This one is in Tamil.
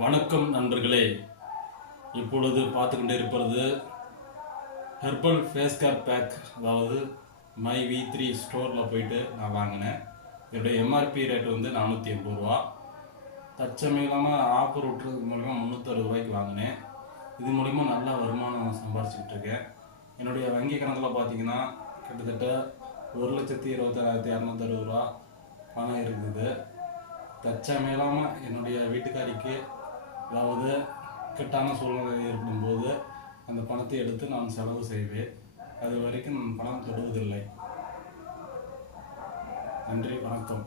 வணக்கம் நண்பர்களே. இப்பொழுது பார்த்து கொண்டே இருப்பது ஹெர்பல் ஃபேஸ் கேர் பேக். அதாவது மை V3 ஸ்டோரில் போயிட்டு நான் வாங்கினேன். இதோடைய எம்ஆர்பி ரேட் வந்து 480 ரூபா. தற்சமயமாக ஆஃபர் விட்டுறது மூலிமா 360 ரூபாய்க்கு வாங்கினேன். இது மூலிமா நல்ல வருமானம் சம்பாரிச்சுக்கிட்டு இருக்கேன். என்னுடைய வங்கி கணக்கில் பார்த்தீங்கன்னா கிட்டத்தட்ட 1,26,260 ரூபா பணம் இருக்குது. தற்சமயமாக என்னுடைய வீட்டுக்காரிக்கு அதாவது இக்கட்டான சூழ்நிலை ஏற்படும்போது அந்த பணத்தை எடுத்து நான் செலவு செய்வேன். அது வரைக்கும் நான் பணம் தொடுவதில்லை. நன்றி, வணக்கம்.